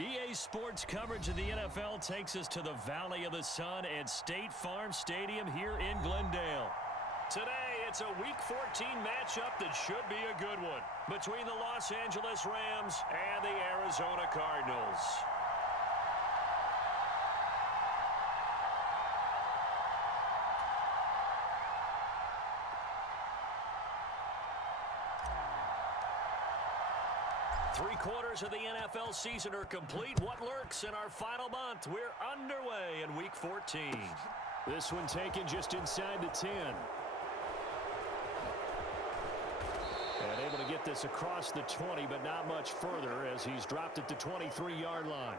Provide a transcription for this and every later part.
EA Sports coverage of the NFL takes us to the Valley of the Sun at State Farm Stadium here in Glendale. Today, it's a Week 14 matchup that should be a good one between the Los Angeles Rams and the Arizona Cardinals. Three-quarters of the NFL season are complete. What lurks in our final month? We're underway in Week 14. This one taken just inside the 10. And able to get this across the 20, but not much further as he's dropped at the 23-yard line.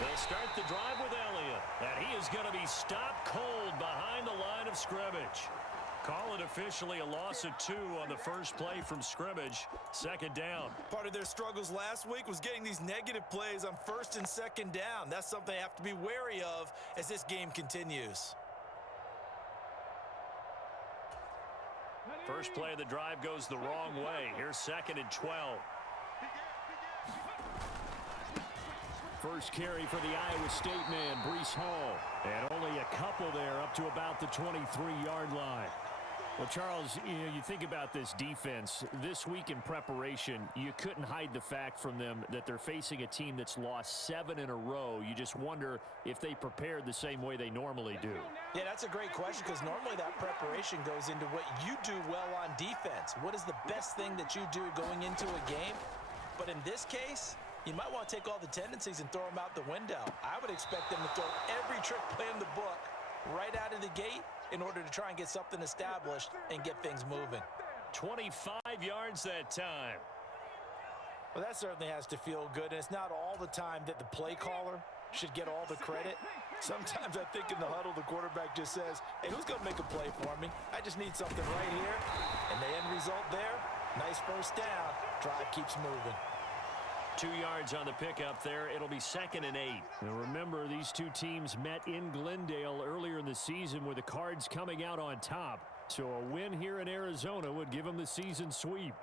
They'll start the drive with Elliott, and he is going to be stopped cold behind the line of scrimmage. Call it officially a loss of 2 on the first play from scrimmage. Second down. Part of their struggles last week was getting these negative plays on first and second down. That's something they have to be wary of as this game continues. First play of the drive goes the wrong way. Here's second and 12. First carry for the Iowa State man, Breece Hall. And only a couple there up to about the 23-yard line. Well, Charles, you think about this defense. This week in preparation, you couldn't hide the fact from them that they're facing a team that's lost 7 in a row. You just wonder if they prepared the same way they normally do. Yeah, that's a great question because normally that preparation goes into what you do well on defense. What is the best thing that you do going into a game? But in this case, you might want to take all the tendencies and throw them out the window. I would expect them to throw every trick play in the book right out of the gate in order to try and get something established and get things moving. 25 yards that time. Well, that certainly has to feel good, and it's not all the time that the play caller should get all the credit. Sometimes I think in the huddle, the quarterback just says, hey, who's going to make a play for me? I just need something right here. And the end result there, nice first down. Drive keeps moving. 2 yards on the pickup there. It'll be second and 8. Now remember, these two teams met in Glendale earlier in the season with the Cards coming out on top. So a win here in Arizona would give them the season sweep.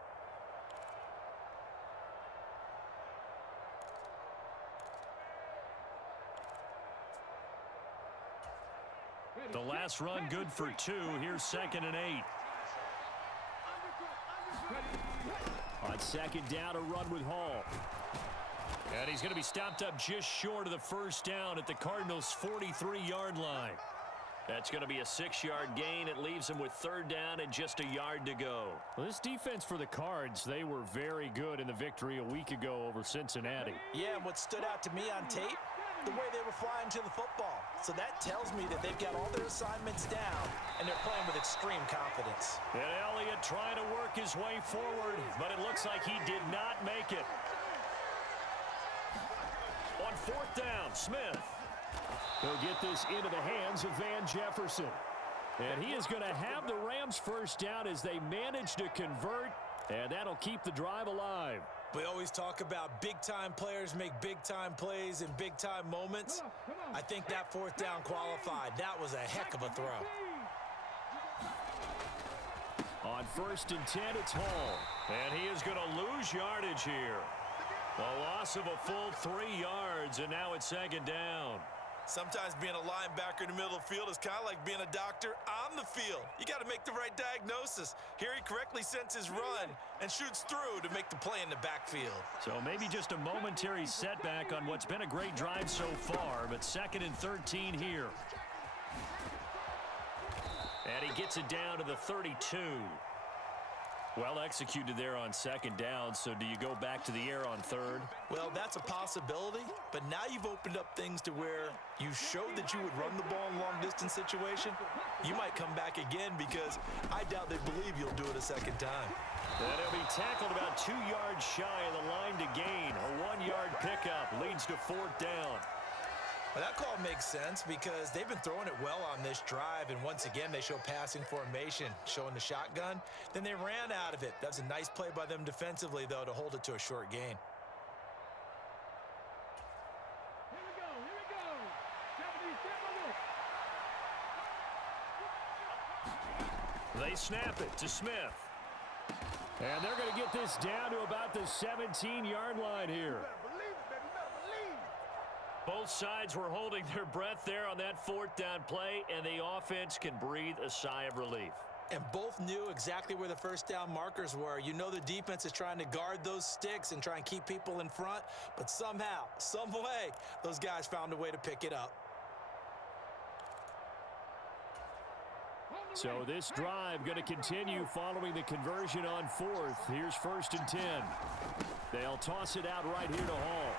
The last run good for 2. Here's second and 8. On second down, a run with Hall. And he's going to be stopped up just short of the first down at the Cardinals' 43-yard line. That's going to be a 6-yard gain. It leaves him with third down and just a yard to go. Well, this defense for the Cards, they were very good in the victory a week ago over Cincinnati. Yeah, and what stood out to me on tape, the way they were flying to the football. So that tells me that they've got all their assignments down, and they're playing with extreme confidence. And Elliott trying to work his way forward, but it looks like he did not make it. On fourth down, Smith. He'll get this into the hands of Van Jefferson. And he is going to have the Rams first down as they manage to convert, and that'll keep the drive alive. We always talk about big-time players make big-time plays in big-time moments. I think that fourth down qualified. That was a heck of a throw. On first and 10, it's Hall. And he is going to lose yardage here. A loss of a full 3 yards, and now it's second down. Sometimes being a linebacker in the middle of the field is kind of like being a doctor on the field. You got to make the right diagnosis. Here he correctly sends his run and shoots through to make the play in the backfield. So maybe just a momentary setback on what's been a great drive so far, but second and 13 here. And he gets it down to the 32. Well executed there on second down, so do you go back to the air on third? Well, that's a possibility, but now you've opened up things to where you showed that you would run the ball in long-distance situation. You might come back again because I doubt they believe you'll do it a second time. And he'll be tackled about 2 yards shy of the line to gain. A 1-yard pickup leads to fourth down. Well, that call makes sense because they've been throwing it well on this drive, and once again, they show passing formation, showing the shotgun. Then they ran out of it. That's a nice play by them defensively, though, to hold it to a short gain. Here we go. 70. They snap it to Smith. And they're going to get this down to about the 17-yard line here. Both sides were holding their breath there on that fourth down play, and the offense can breathe a sigh of relief. And both knew exactly where the first down markers were. You know the defense is trying to guard those sticks and try and keep people in front, but somehow, some way, those guys found a way to pick it up. So this drive going to continue following the conversion on fourth. Here's 1st and 10. They'll toss it out right here to Hall.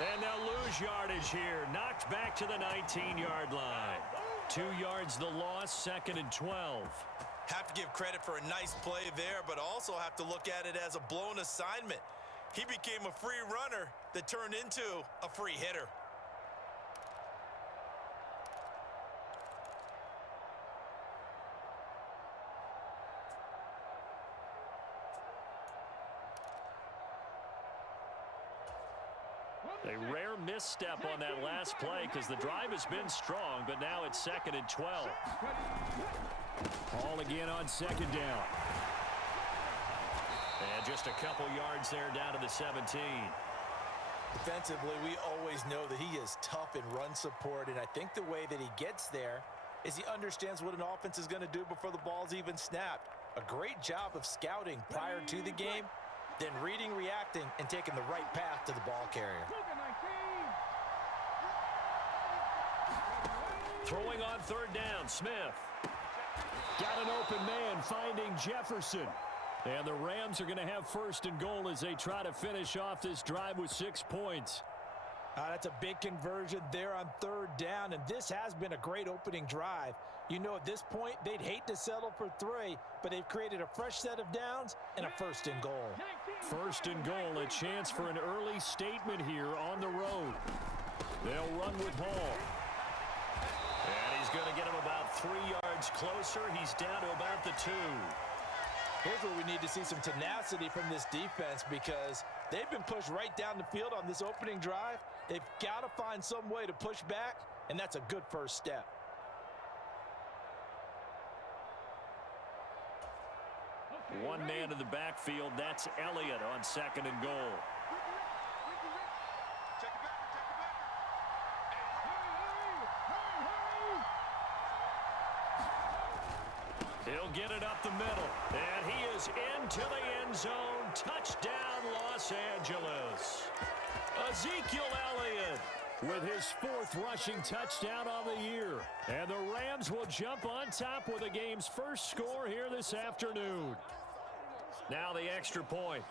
And they'll lose yardage here. Knocked back to the 19-yard line. 2 yards the loss, 2nd and 12. Have to give credit for a nice play there, but also have to look at it as a blown assignment. He became a free runner that turned into a free hitter. A rare misstep on that last play because the drive has been strong, but now it's 2nd and 12. Hall again on 2nd down. And just a couple yards there down to the 17. Defensively, we always know that he is tough in run support, and I think the way that he gets there is he understands what an offense is going to do before the ball's even snapped. A great job of scouting prior to the game, then reading, reacting, and taking the right path to the ball carrier. Throwing on 3rd down, Smith. Got an open man finding Jefferson. And the Rams are going to have 1st and goal as they try to finish off this drive with 6 points. That's a big conversion there on 3rd down, and this has been a great opening drive. You know, at this point, they'd hate to settle for 3, but they've created a fresh set of downs and a 1st and goal. 1st and goal, a chance for an early statement here on the road. They'll run with Hall. And he's going to get him about 3 yards closer. He's down to about the 2. Here's where we need to see some tenacity from this defense because they've been pushed right down the field on this opening drive. They've got to find some way to push back, and that's a good first step. One man in the backfield, that's Elliott on 2nd and goal. He'll get it up the middle, and he is into the end zone. Touchdown, Los Angeles. Ezekiel Elliott with his 4th rushing touchdown on the year. And the Rams will jump on top with the game's first score here this afternoon. Now the extra point.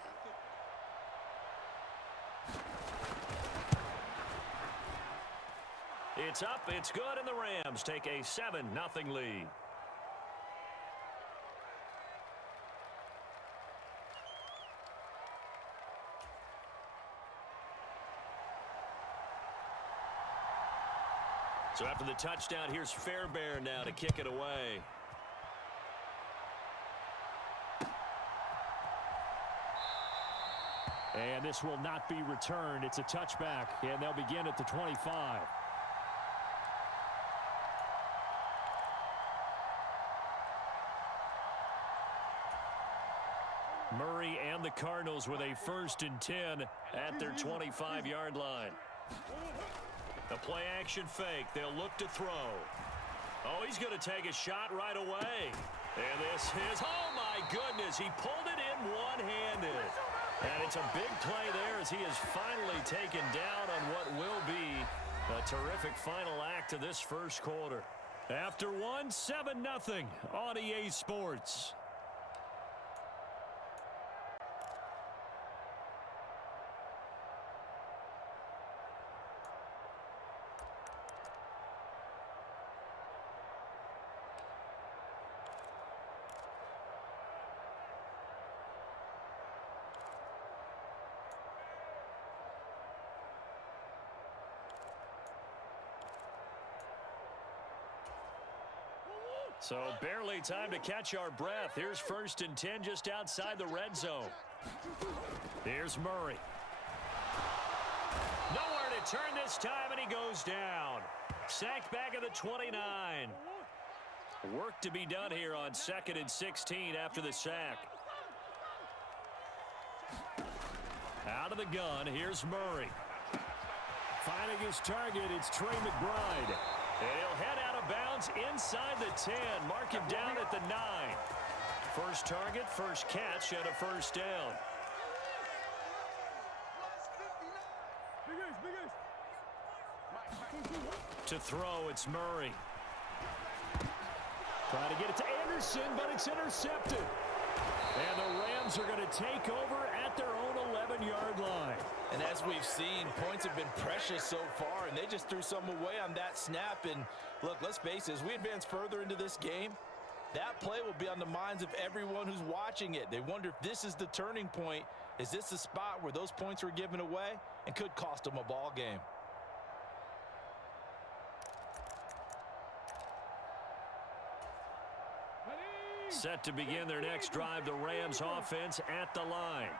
It's up, it's good, and the Rams take a 7-0 lead. So after the touchdown, here's Fairbairn now to kick it away. And this will not be returned. It's a touchback, and they'll begin at the 25. Murray and the Cardinals with a 1st and 10 at their 25-yard line. The play action fake. They'll look to throw. Oh, he's going to take a shot right away. And this is, oh my goodness, he pulled it in one-handed. And it's a big play there as he is finally taken down on what will be a terrific final act of this first quarter. After one, 7-0 on EA Sports. So barely time to catch our breath. Here's 1st and 10 just outside the red zone. Here's Murray. Nowhere to turn this time, and he goes down. Sacked back at the 29. Work to be done here on 2nd and 16 after the sack. Out of the gun, here's Murray. Finding his target, it's Trey McBride. And he'll head out of bounds inside the 10. Mark him down at the 9. First target, first catch, and a first down. To throw, it's Murray. Trying to get it to Anderson, but it's intercepted. And the Rams are going to take over at their own 11-yard line. And as we've seen, points have been precious so far, and they just threw some away on that snap. And look, let's face it, as we advance further into this game, that play will be on the minds of everyone who's watching it. They wonder if this is the turning point. Is this the spot where those points were given away and could cost them a ball game? Set to begin their next drive, the Rams offense at the line.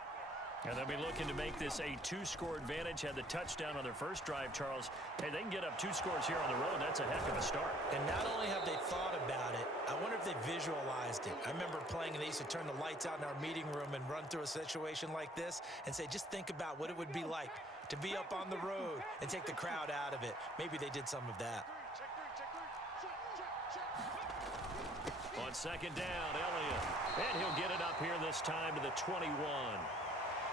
And they'll be looking to make this a 2-score advantage. Had the touchdown on their first drive, Charles. Hey, they can get up 2 scores here on the road. That's a heck of a start. And not only have they thought about it, I wonder if they visualized it. I remember playing, and they used to turn the lights out in our meeting room and run through a situation like this and say, just think about what it would be like to be up on the road and take the crowd out of it. Maybe they did some of that. On 2nd down, Elliott. And he'll get it up here this time to the 21.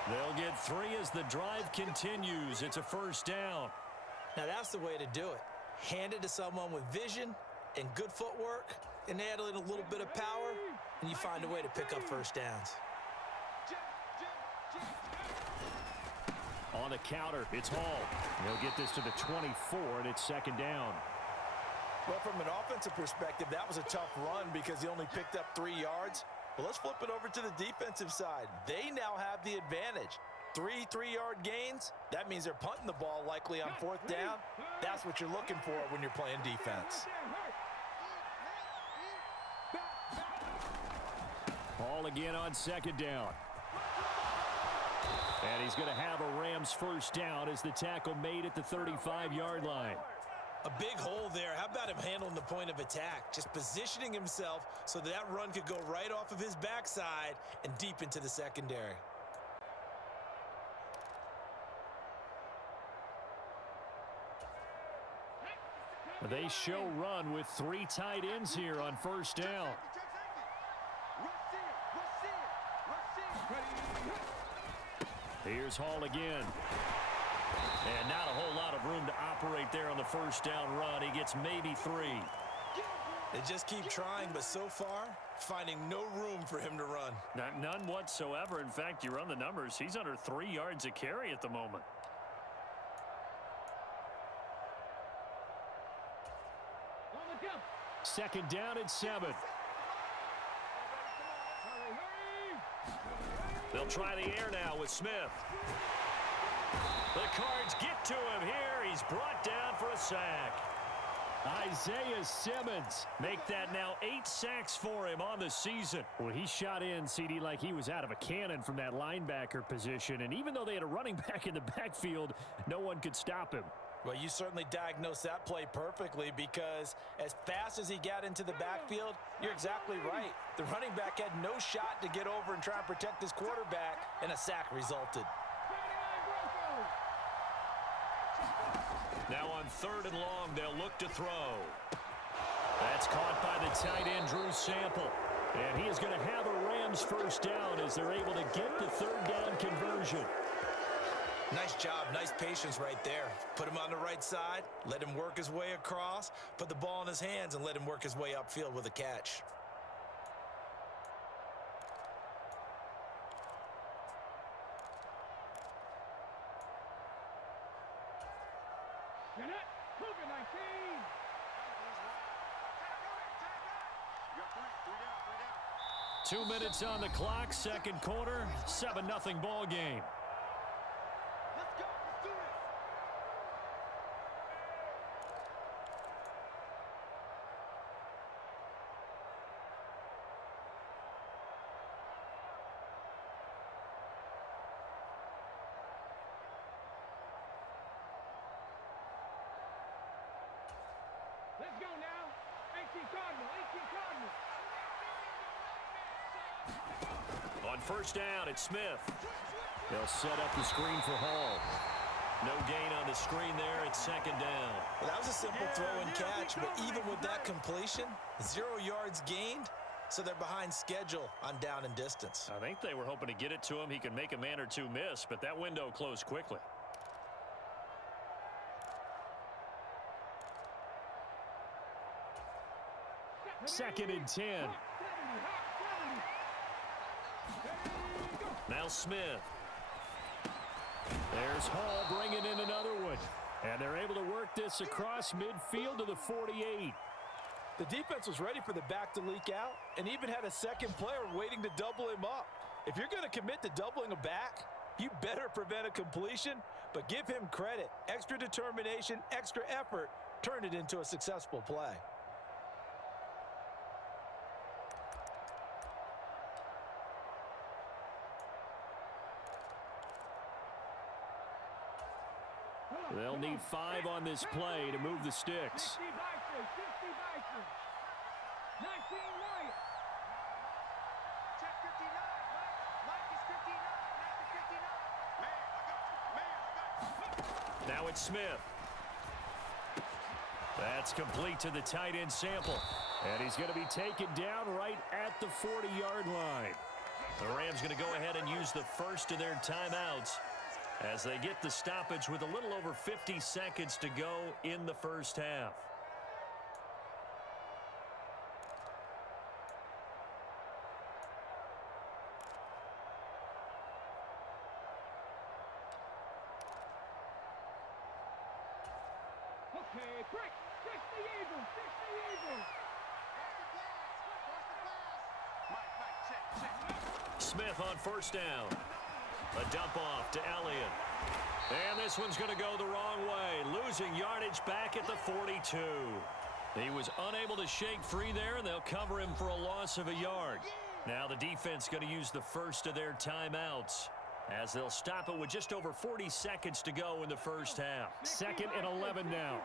They'll get 3 as the drive continues. It's a first down. Now that's the way to do it. Hand it to someone with vision and good footwork, and add in a little bit of power, and you find a way to pick up first downs. On the counter, it's Hall. He'll get this to the 24, and it's 2nd down. Well, from an offensive perspective, that was a tough run because he only picked up 3 yards. Well, let's flip it over to the defensive side. They now have the advantage. 3 3-yard gains. That means they're punting the ball likely on 4th down. That's what you're looking for when you're playing defense. Hall again on 2nd down. And he's going to have a Rams first down as the tackle made at the 35-yard line. A big hole there. How about him handling the point of attack? Just positioning himself so that run could go right off of his backside and deep into the secondary. They show run with 3 tight ends here on first down. Here's Hall again. And not a whole lot of room to operate there on the first down run. He gets maybe 3. They just keep trying, but so far, finding no room for him to run. None whatsoever. In fact, you run the numbers. He's under 3 yards a carry at the moment. Second down and 7. They'll try the air now with Smith. The Cards get to him here. He's brought down for a sack. Isaiah Simmons make that now 8 sacks for him on the season. Well, he shot in, CD, like he was out of a cannon from that linebacker position. And even though they had a running back in the backfield, no one could stop him. Well, you certainly diagnosed that play perfectly because as fast as he got into the backfield, you're exactly right. The running back had no shot to get over and try and protect his quarterback, and a sack resulted. Now on 3rd and long, they'll look to throw. That's caught by the tight end, Drew Sample. And he is going to have a Rams first down as they're able to get the 3rd down conversion. Nice job, nice patience right there. Put him on the right side, let him work his way across, put the ball in his hands, and let him work his way upfield with a catch. You're not moving 19. 2 minutes on the clock, 2nd quarter, 7-0 ball game. On first down, it's Smith. They'll set up the screen for Hall. No gain on the screen there. It's second down. Well, that was a simple throw and catch, but even with that completion, 0 yards gained, so they're behind schedule on down and distance. I think they were hoping to get it to him. He could make a man or two miss, but that window closed quickly. Second and 10. Now Smith. There's Hall bringing in another one. And they're able to work this across midfield to the 48. The defense was ready for the back to leak out and even had a second player waiting to double him up. If you're going to commit to doubling a back, you better prevent a completion, but give him credit. Extra determination, extra effort, turned it into a successful play. They'll need 5 on this play to move the sticks. Now it's Smith. That's complete to the tight end Sample. And he's going to be taken down right at the 40-yard line. The Rams going to go ahead and use the first of their timeouts as they get the stoppage with a little over 50 seconds to go in the first half. Okay, quick! Fix the eagle! Fix the eagle! Smith on first down. A dump off to Elliott. And this one's going to go the wrong way. Losing yardage back at the 42. He was unable to shake free there, and they'll cover him for a loss of a yard. Now the defense going to use the first of their timeouts as they'll stop it with just over 40 seconds to go in the first half. Second and 11 now.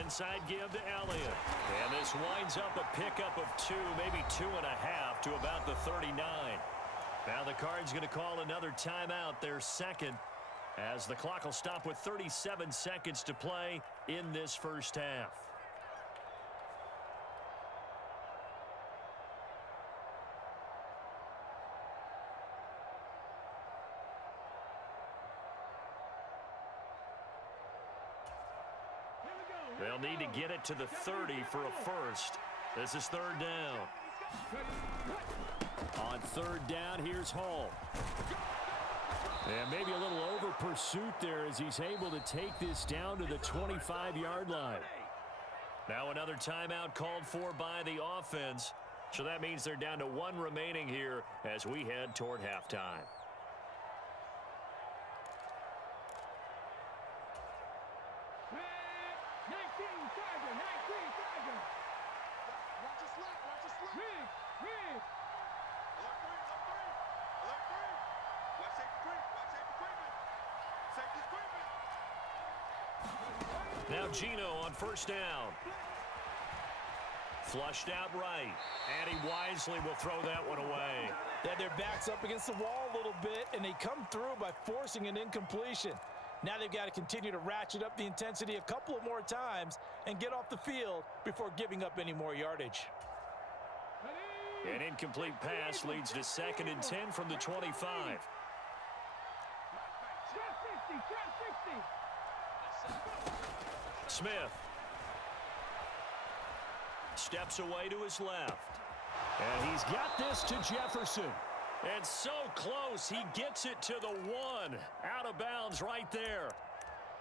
Inside give to Elliott. And this winds up a pickup of 2, maybe 2.5 to about the 39. Now the Cards going to call another timeout, their second, as the clock will stop with 37 seconds to play in this first half. They'll need to get it to the 30 for a first. This is third down. On third down, here's Hall. And maybe a little over pursuit there as he's able to take this down to the 25-yard line. Now another timeout called for by the offense. So that means they're down to 1 remaining here as we head toward halftime. Now Gino on first down. Flushed out right. And he wisely will throw that one away. They had their backs up against the wall a little bit, and they come through by forcing an incompletion. Now they've got to continue to ratchet up the intensity a couple of more times and get off the field before giving up any more yardage. An incomplete pass leads to second and 10 from the 25. Smith steps away to his left. And he's got this to Jefferson. And so close, he gets it to the 1. Out of bounds right there.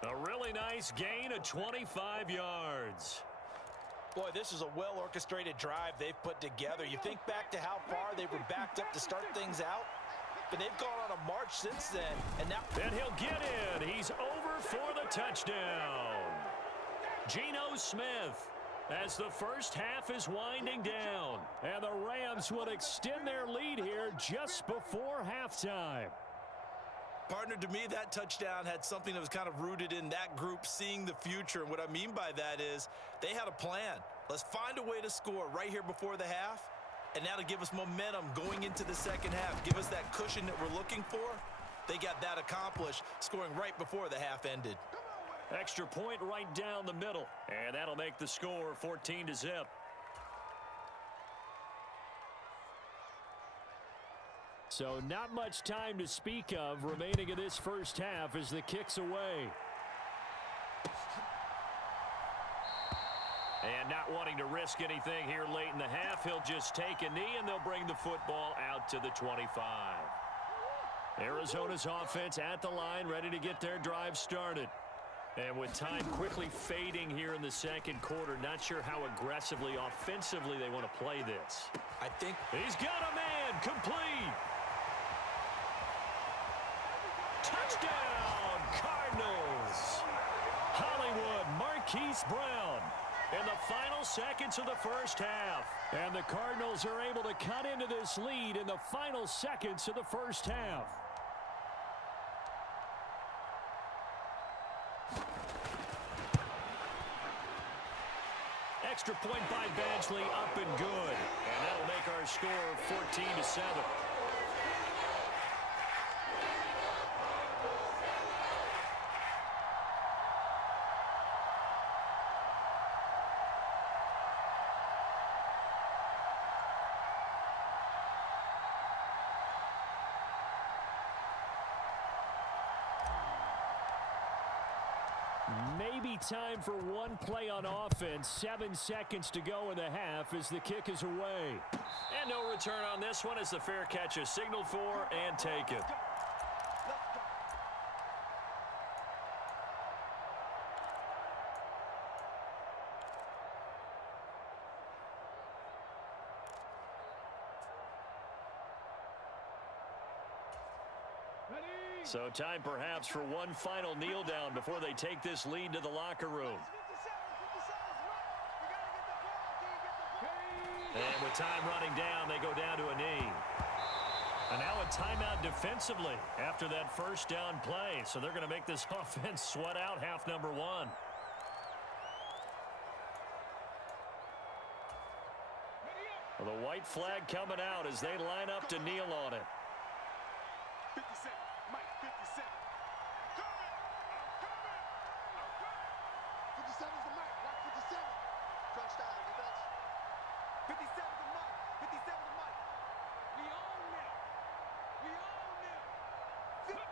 A really nice gain of 25 yards. Boy, this is a well-orchestrated drive they've put together. You think back to how far they were backed up to start things out, but they've gone on a march since then. And now he'll get in. He's over for the touchdown. Geno Smith, as the first half is winding down. And the Rams will extend their lead here just before halftime. Partner, to me, that touchdown had something that was kind of rooted in that group seeing the future. And what I mean by that is they had a plan. Let's find a way to score right here before the half, and that'll give us momentum going into the second half, give us that cushion that we're looking for. They got that accomplished, scoring right before the half ended. Extra point right down the middle, and that'll make the score 14-0. So not much time to speak of remaining in this first half as the kick's away. And not wanting to risk anything here late in the half, he'll just take a knee and they'll bring the football out to the 25. Arizona's offense at the line, ready to get their drive started. And with time quickly fading here in the second quarter, not sure how aggressively, offensively they want to play this. I think he's got a man, complete. Touchdown, Cardinals. Hollywood Marquise Brown in the final seconds of the first half. And the Cardinals are able to cut into this lead in the final seconds of the first half. Extra point by Badgley, up and good. And that'll make our score 14-7. Maybe time for one play on offense. 7 seconds to go in the half as the kick is away. And no return on this one as the fair catch is signaled for and taken. So time perhaps for one final kneel down before they take this lead to the locker room. And with time running down, they go down to a knee. And now a timeout defensively after that first down play. So they're going to make this offense sweat out half number one. Well, the white flag coming out as they line up to kneel on it. 50 Cent, Mike, 50 Cent. 57 is the Mike, Rock 57. Crunch style, the best. 57 is the Mike, 57 is the Mike. We own them. We own them.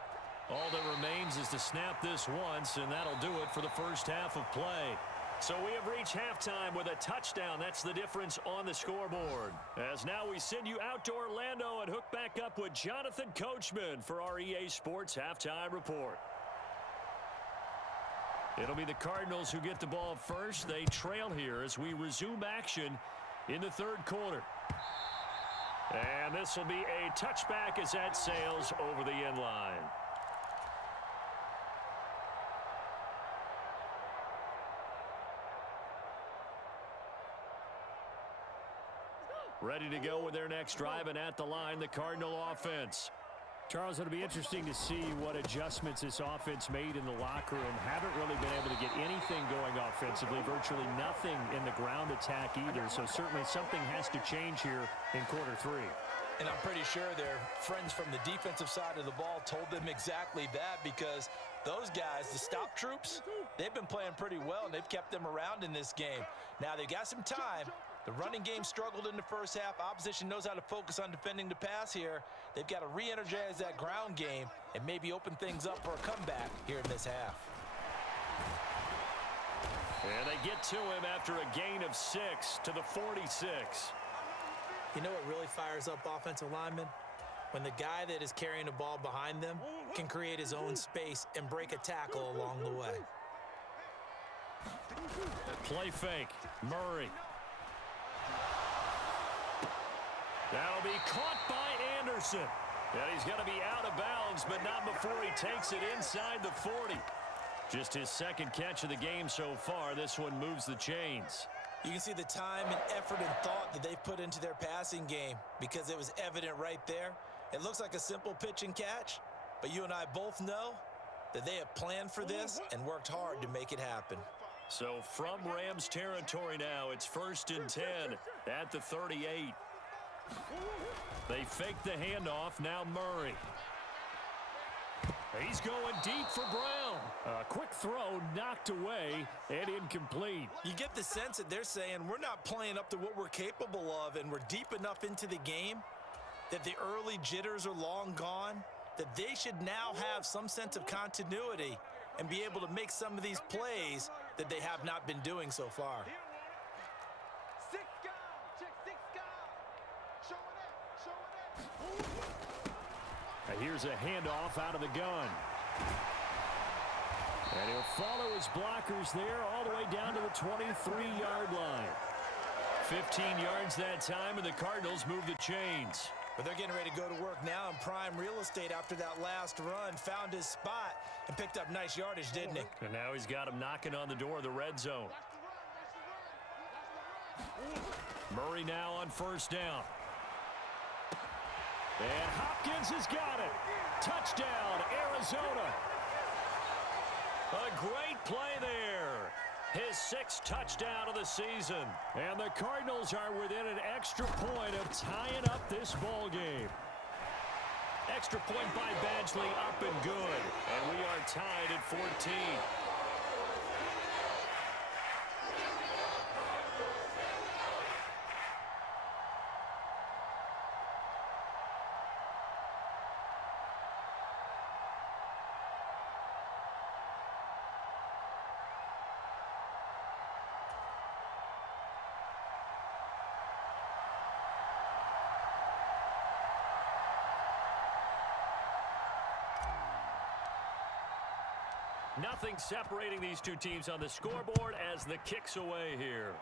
All that remains is to snap this once, and that'll do it for the first half of play. So we have reached halftime with a touchdown. That's the difference on the scoreboard. As now we send you out to Orlando and hook back up with Jonathan Coachman for our EA Sports Halftime Report. It'll be the Cardinals who get the ball first. They trail here as we resume action in the third quarter. And this will be a touchback as that sails over the end line. Ready to go with their next drive, and at the line, the Cardinal offense. Charles, it'll be interesting to see what adjustments this offense made in the locker room. Haven't really been able to get anything going offensively, virtually nothing in the ground attack either. So certainly something has to change here in quarter three. And I'm pretty sure their friends from the defensive side of the ball told them exactly that, because those guys, the stop troops, they've been playing pretty well, and they've kept them around in this game. Now, they've got some time. The running game struggled in the first half. Opposition knows how to focus on defending the pass here. They've got to re-energize that ground game and maybe open things up for a comeback here in this half. And they get to him after a gain of 6 to the 46. You know what really fires up offensive linemen? When the guy that is carrying the ball behind them can create his own space and break a tackle along the way. Play fake. Murray. That'll be caught by Anderson. And he's going to be out of bounds, but not before he takes it inside the 40. Just his second catch of the game so far. This one moves the chains. You can see the time and effort and thought that they've put into their passing game, because it was evident right there. It looks like a simple pitch and catch, But you and I both know that they have planned for this and worked hard to make it happen. So from Rams territory now, it's 1st and 10 at the 38. They fake the handoff. Now Murray. He's going deep for Brown. A quick throw knocked away and incomplete. You get the sense that they're saying we're not playing up to what we're capable of, and we're deep enough into the game that the early jitters are long gone, that they should now have some sense of continuity and be able to make some of these plays that they have not been doing so far. Six guys. Check six guys. Show it up. Here's a handoff out of the gun. And he'll follow his blockers there all the way down to the 23-yard line. 15 yards that time, and the Cardinals move the chains. But they're getting ready to go to work now in prime real estate after that last run. Found his spot and picked up nice yardage, didn't he? And now he's got him knocking on the door of the red zone. Murray now on 1st down. And Hopkins has got it. Touchdown, Arizona. A great play there. His 6th touchdown of the season. And the Cardinals are within an extra point of tying up this ball game. Extra point by Badgley, up and good. And we are tied at 14. Nothing separating these two teams on the scoreboard as the kick's away here.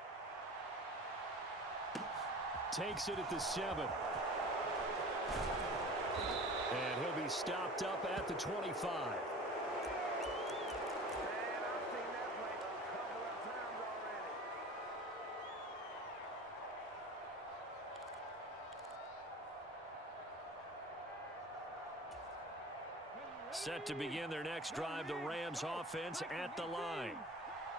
Takes it at the 7. And he'll be stopped up at the 25. Set to begin their next drive, the Rams offense at the line.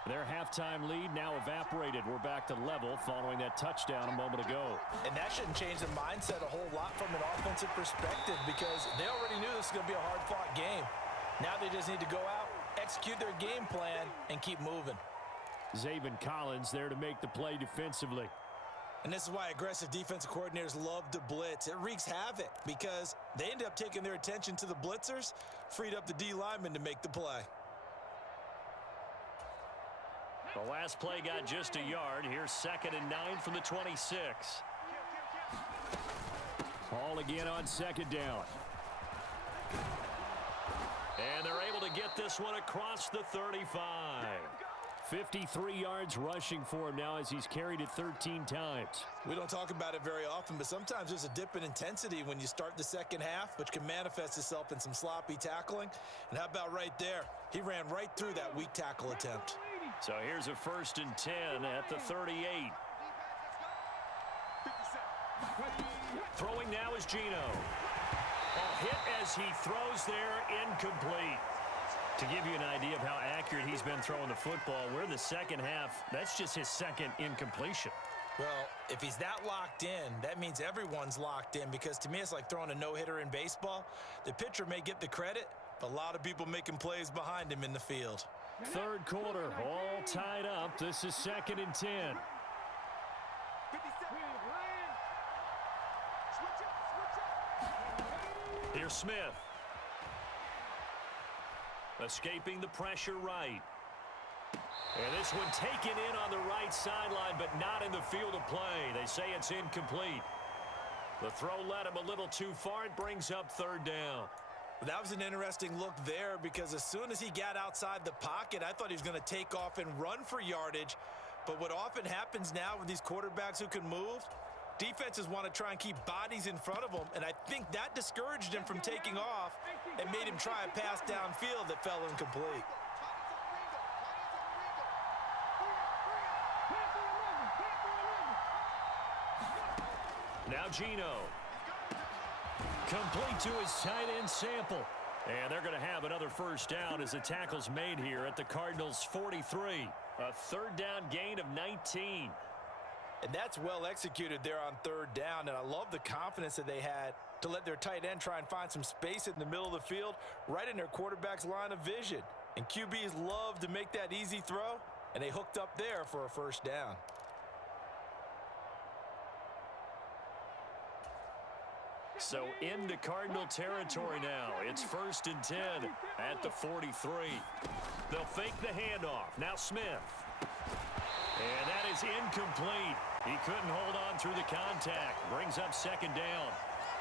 Their halftime lead now evaporated. We're back to level following that touchdown a moment ago. And that shouldn't change the mindset a whole lot from an offensive perspective, because they already knew this was going to be a hard-fought game. Now they just need to go out, execute their game plan, and keep moving. Zaven Collins there to make the play defensively. And this is why aggressive defensive coordinators love to blitz. It wreaks havoc because they end up taking their attention to the blitzers, freed up the D lineman to make the play. The last play got just a yard. Here's 2nd and 9 from the 26. Hall again on 2nd down. And they're able to get this one across the 35. 53 yards rushing for him now as he's carried it 13 times. We don't talk about it very often, but sometimes there's a dip in intensity when you start the second half, which can manifest itself in some sloppy tackling. And how about right there? He ran right through that weak tackle attempt. So here's a 1st and 10 at the 38. Throwing now is Geno. A hit as he throws there, incomplete. To give you an idea of how accurate he's been throwing the football, we're in the second half. That's just his 2nd incompletion. Well, if he's that locked in, that means everyone's locked in, because to me it's like throwing a no-hitter in baseball. The pitcher may get the credit, but a lot of people making plays behind him in the field. 3rd quarter, all tied up. This is 2nd and 10. Here's Smith. Escaping the pressure right. And this one taken in on the right sideline, but not in the field of play. They say it's incomplete. The throw led him a little too far. It brings up 3rd down. That was an interesting look there, because as soon as he got outside the pocket, I thought he was going to take off and run for yardage. But what often happens now with these quarterbacks who can move, defenses want to try and keep bodies in front of them, and I think that discouraged him from taking off and made him try a pass downfield that fell incomplete. Now Geno. Complete to his tight end Sample. And they're going to have another first down as the tackle's made here at the Cardinals' 43. A third down gain of 19. And that's well executed there on third down, and I love the confidence that they had to let their tight end try and find some space in the middle of the field, right in their quarterback's line of vision. And QBs love to make that easy throw, and they hooked up there for a first down. So into Cardinal territory now. It's 1st and 10 at the 43. They'll fake the handoff. Now Smith. And that is incomplete. He couldn't hold on through the contact. Brings up 2nd down.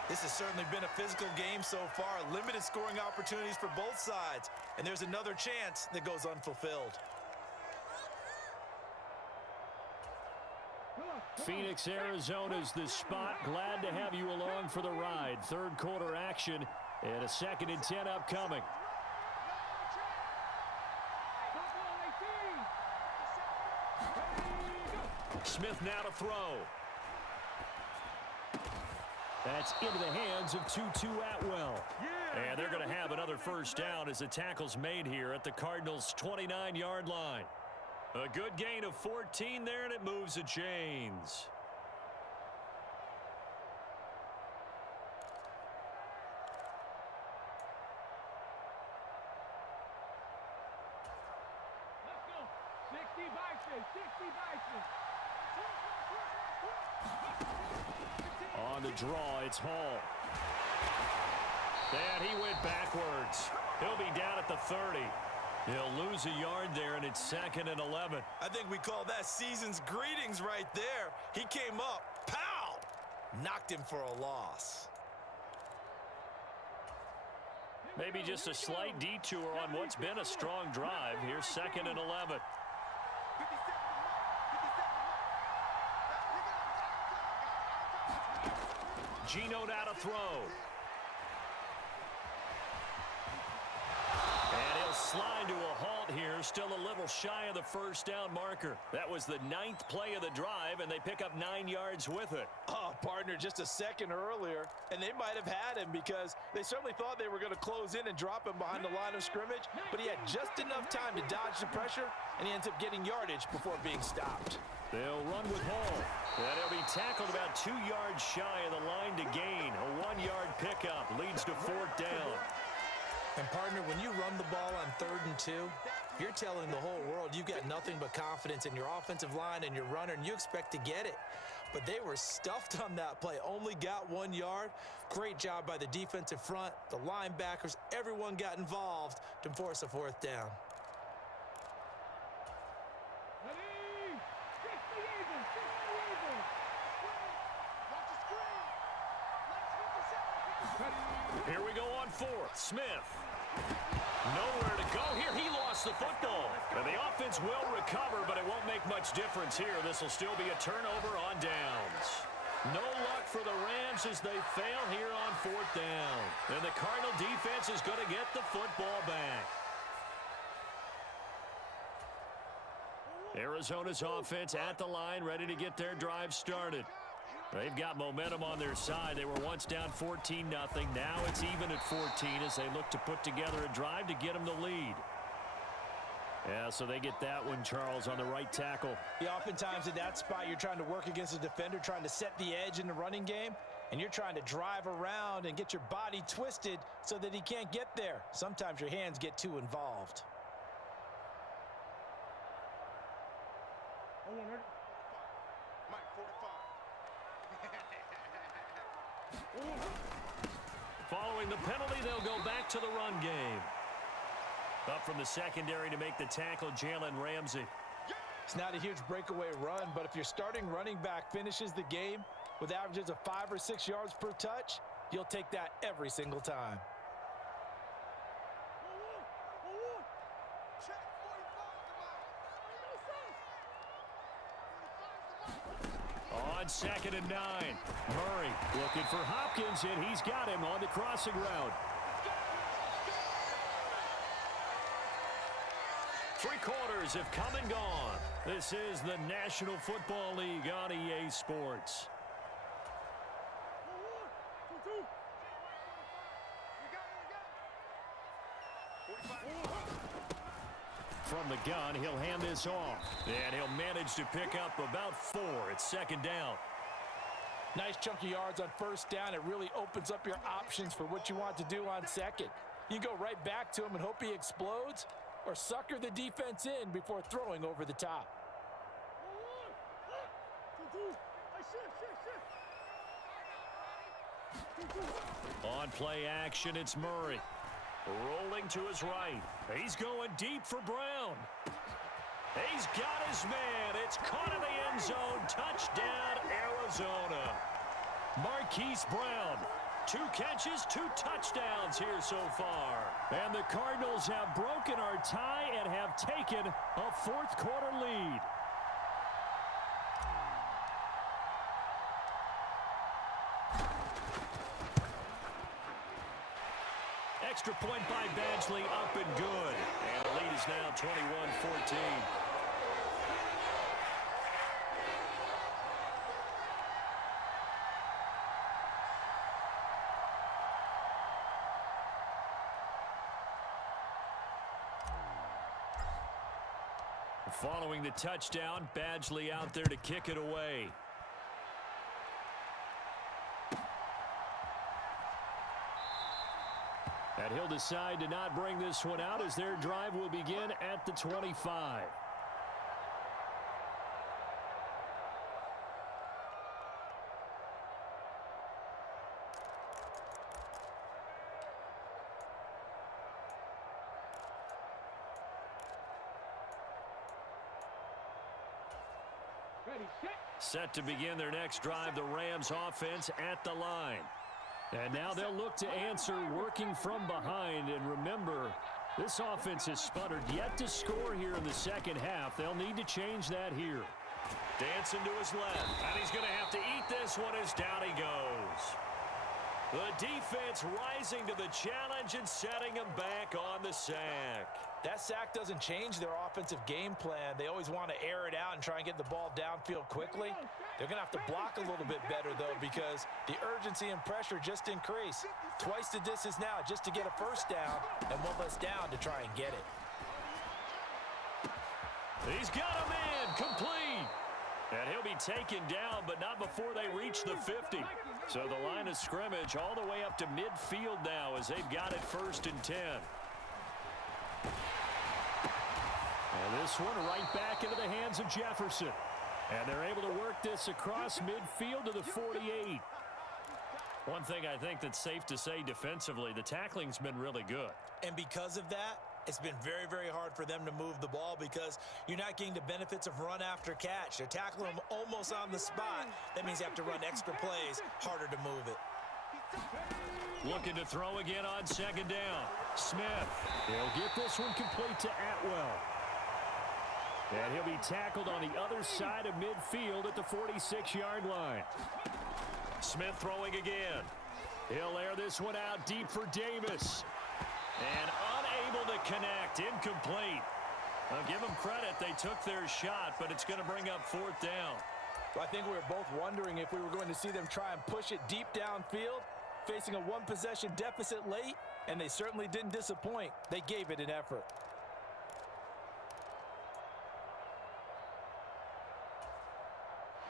This has certainly been a physical game so far. Limited scoring opportunities for both sides. And there's another chance that goes unfulfilled. Phoenix, Arizona's the spot. Glad to have you along for the ride. Third quarter action and a 2nd and 10 upcoming. Smith now to throw. That's into the hands of Tutu Atwell. And they're going to have another first down as the tackle's made here at the Cardinals' 29-yard line. A good gain of 14 there, and it moves the chains. Let's go. 60 Bison, 60 Bison. On the draw, it's Hall. And he went backwards. He'll be down at the 30. He'll lose a yard there, and it's 2nd and 11. I think we call that season's greetings right there. He came up, pow! Knocked him for a loss. Maybe just a slight detour on what's been a strong drive. Here's 2nd and 11. Gino now to throw. And he'll slide to a halt here, still a little shy of the first down marker. That was the 9th play of the drive, and they pick up 9 yards with it. Oh, partner, just a second earlier, and they might have had him because they certainly thought they were going to close in and drop him behind the line of scrimmage, but he had just enough time to dodge the pressure, and he ends up getting yardage before being stopped. They'll run with Hall. And he'll be tackled about 2 yards shy of the line to gain. A 1-yard pickup leads to 4th down. And, partner, when you run the ball on 3rd and 2, you're telling the whole world you've got nothing but confidence in your offensive line and your runner, and you expect to get it. But they were stuffed on that play, only got 1 yard. Great job by the defensive front, the linebackers, everyone got involved to force a 4th down. Here we go on 4th. Smith. Nowhere to go here. He lost the football. And the offense will recover, but it won't make much difference here. This will still be a turnover on downs. No luck for the Rams as they fail here on 4th down. And the Cardinal defense is going to get the football back. Arizona's offense at the line, ready to get their drive started. They've got momentum on their side. They were once down 14-0. Now it's even at 14 as they look to put together a drive to get them the lead. Yeah, so they get that one, Charles, on the right tackle. Yeah, oftentimes at that spot, you're trying to work against a defender, trying to set the edge in the running game, and you're trying to drive around and get your body twisted so that he can't get there. Sometimes your hands get too involved. Mike, 45. Following the penalty, they'll go back to the run game. Up from the secondary to make the tackle, Jalen Ramsey. It's not a huge breakaway run, but if your starting running back finishes the game with averages of 5 or 6 yards per touch, you'll take that every single time. On 2nd and 9, Murray looking for Hopkins, and he's got him on the crossing route. 3 quarters have come and gone. This is the National Football League on EA Sports. From the gun, he'll hand this off. And he'll manage to pick up about 4. It's second down. Nice chunk of yards on first down. It really opens up your options for what you want to do on second. You go right back to him and hope he explodes, or sucker the defense in before throwing over the top. On play action, it's Murray. Rolling to his right. He's going deep for Brown. He's got his man. It's caught in the end zone. Touchdown, Arizona. Marquise Brown. 2 catches, 2 touchdowns here so far. And the Cardinals have broken our tie and have taken a fourth-quarter lead. Extra point by Badgley, up and good. And the lead is now 21-14. Following the touchdown, Badgley out there to kick it away. And he'll decide to not bring this one out as their drive will begin at the 25. Ready, set. Set to begin their next drive, the Rams offense at the line. And now they'll look to answer working from behind. And remember, this offense has sputtered yet to score here in the second half. They'll need to change that here. Dancing to his left. And he's going to have to eat this one as down he goes. The defense rising to the challenge and setting him back on the sack. That sack doesn't change their offensive game plan. They always want to air it out and try and get the ball downfield quickly. They're going to have to block a little bit better, though, because the urgency and pressure just increase. Twice the distance now just to get a first down, and 1 less down to try and get it. He's got a man, complete. And he'll be taken down, but not before they reach the 50. So the line of scrimmage all the way up to midfield now as they've got it 1st and 10. And this one right back into the hands of Jefferson. And they're able to work this across midfield to the 48. One thing I think that's safe to say defensively, the tackling's been really good. And because of that, it's been very, very hard for them to move the ball because you're not getting the benefits of run after catch. They're tackling them almost on the spot. That means you have to run extra plays, harder to move it. Looking to throw again on second down. Smith, he'll get this one complete to Atwell. And he'll be tackled on the other side of midfield at the 46-yard line. Smith throwing again. He'll air this one out deep for Davis. And unable to connect. Incomplete. I'll give them credit. They took their shot, but it's going to bring up 4th down. Well, I think we were both wondering if we were going to see them try and push it deep downfield, facing a 1-possession deficit late, and they certainly didn't disappoint. They gave it an effort.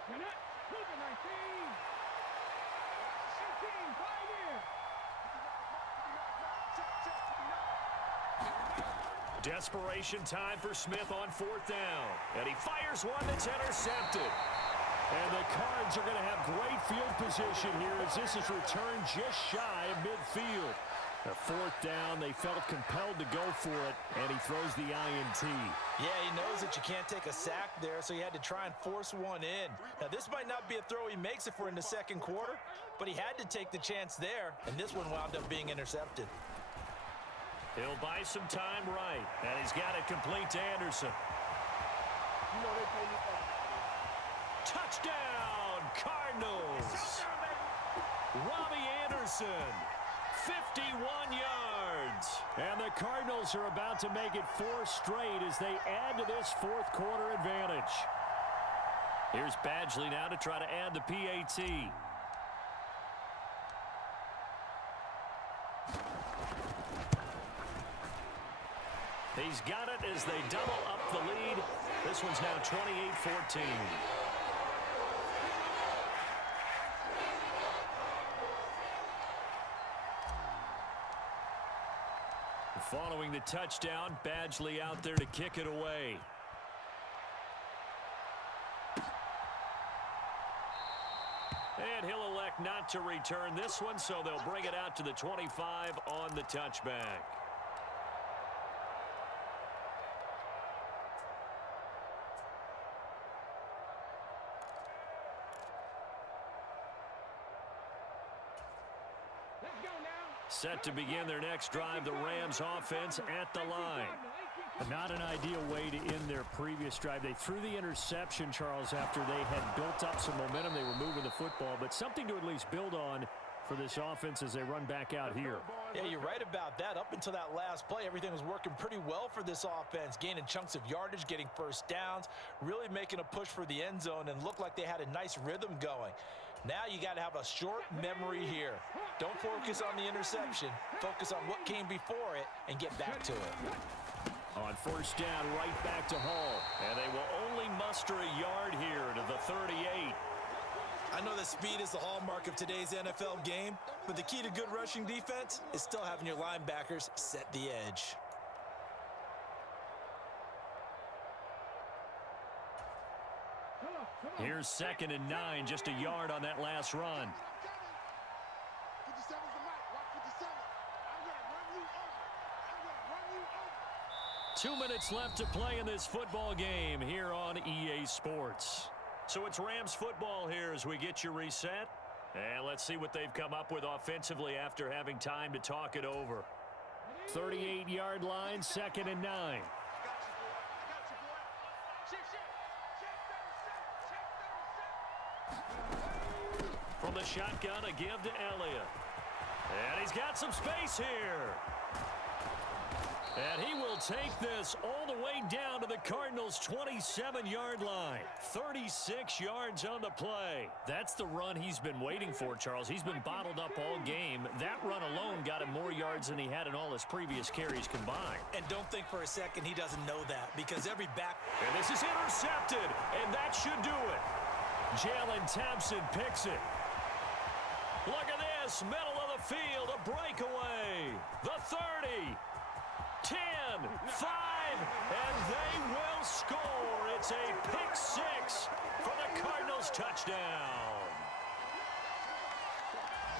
You're not. Number 19. 18, 5 here. Desperation time for Smith on 4th down. And he fires one that's intercepted. And the Cards are going to have great field position here as this is returned just shy of midfield. A 4th down, they felt compelled to go for it, and he throws the INT. Yeah, he knows that you can't take a sack there, so he had to try and force one in. Now, this might not be a throw he makes if we're in the second quarter, but he had to take the chance there, and this one wound up being intercepted. He'll buy some time right, and he's got it complete to Anderson. Touchdown, Cardinals! Robbie Anderson, 51 yards. And the Cardinals are about to make it 4 straight as they add to this 4th quarter advantage. Here's Badgley now to try to add the PAT. He's got it as they double up the lead. This one's now 28-14. Following the touchdown, Badgley out there to kick it away. And he'll elect not to return this one, so they'll bring it out to the 25 on the touchback. Set to begin their next drive, the Rams offense at the line. Not an ideal way to end their previous drive. They threw the interception, Charles, after they had built up some momentum. They were moving the football, but something to at least build on for this offense as they run back out here. Yeah, you're right about that. Up until that last play, everything was working pretty well for this offense, gaining chunks of yardage, getting first downs, really making a push for the end zone, and looked like they had a nice rhythm going. Now you got to have a short memory here. Don't focus on the interception. Focus on what came before it and get back to it. On first down, right back to Hall. And they will only muster a yard here to the 38. I know that speed is the hallmark of today's NFL game, but the key to good rushing defense is still having your linebackers set the edge. Here's 2nd and 9, just a yard on that last run. 57's the mic. Watch 57. I'm going to run you over. I'm going to run you over. 2 minutes left to play in this football game here on EA Sports. So it's Rams football here as we get you reset. And let's see what they've come up with offensively after having time to talk it over. 38-yard line, 2nd and 9. From the shotgun, a give to Elliott. And he's got some space here. And he will take this all the way down to the Cardinals' 27-yard line. 36 yards on the play. That's the run he's been waiting for, Charles. He's been bottled up all game. That run alone got him more yards than he had in all his previous carries combined. And don't think for a second he doesn't know that, because every back... And this is intercepted, and that should do it. Jalen Thompson picks it. Look at this, middle of the field, a breakaway. The 30. 10, 5, and they will score. It's a pick six for the Cardinals touchdown.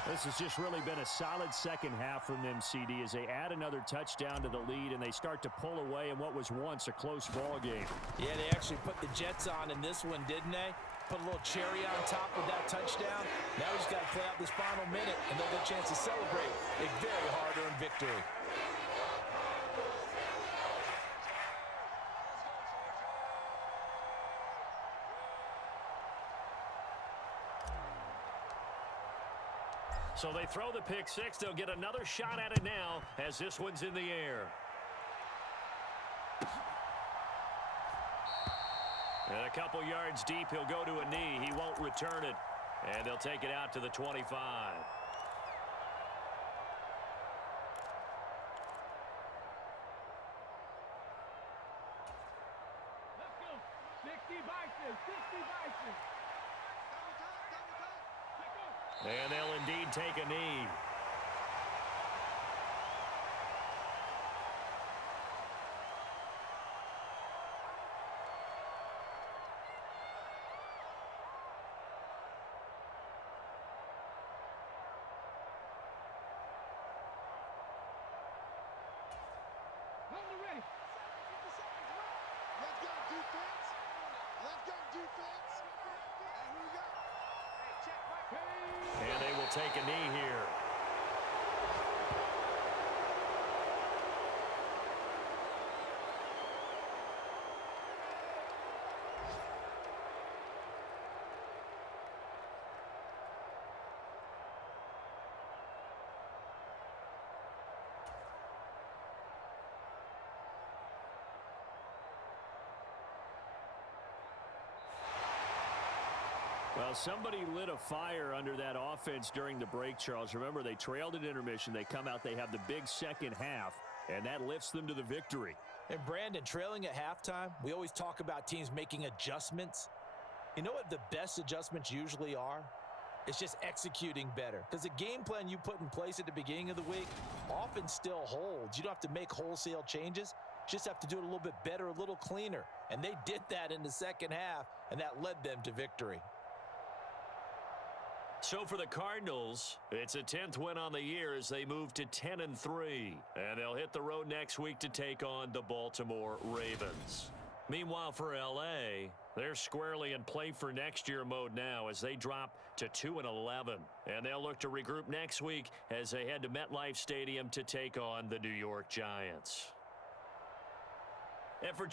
This has just really been a solid second half from them, CD, as they add another touchdown to the lead and they start to pull away in what was once a close ball game. Yeah, they actually put the Jets on in this one, didn't they? Put a little cherry on top with that touchdown. Now he's got to play out this final minute, and they'll get a chance to celebrate a very hard-earned victory. So they throw the pick six. They'll get another shot at it now as this one's in the air. And a couple yards deep, he'll go to a knee. He won't return it. And they'll take it out to the 25. Let's go. 60 Bison. 60 Bison. And they'll indeed take a knee. Let's go, defense. Let's go, defense. And here we go. Hey, check right. And they will take a knee here. Well, somebody lit a fire under that offense during the break, Charles. Remember, they trailed at intermission. They come out, they have the big second half, and that lifts them to the victory. And Brandon, trailing at halftime, we always talk about teams making adjustments. You know what the best adjustments usually are? It's just executing better. Because the game plan you put in place at the beginning of the week often still holds. You don't have to make wholesale changes. Just have to do it a little bit better, a little cleaner. And they did that in the second half, and that led them to victory. So for the Cardinals, it's a 10th win on the year as they move to 10-3. And they'll hit the road next week to take on the Baltimore Ravens. Meanwhile, for L.A., they're squarely in play for next year mode now as they drop to 2-11. And they'll look to regroup next week as they head to MetLife Stadium to take on the New York Giants. And for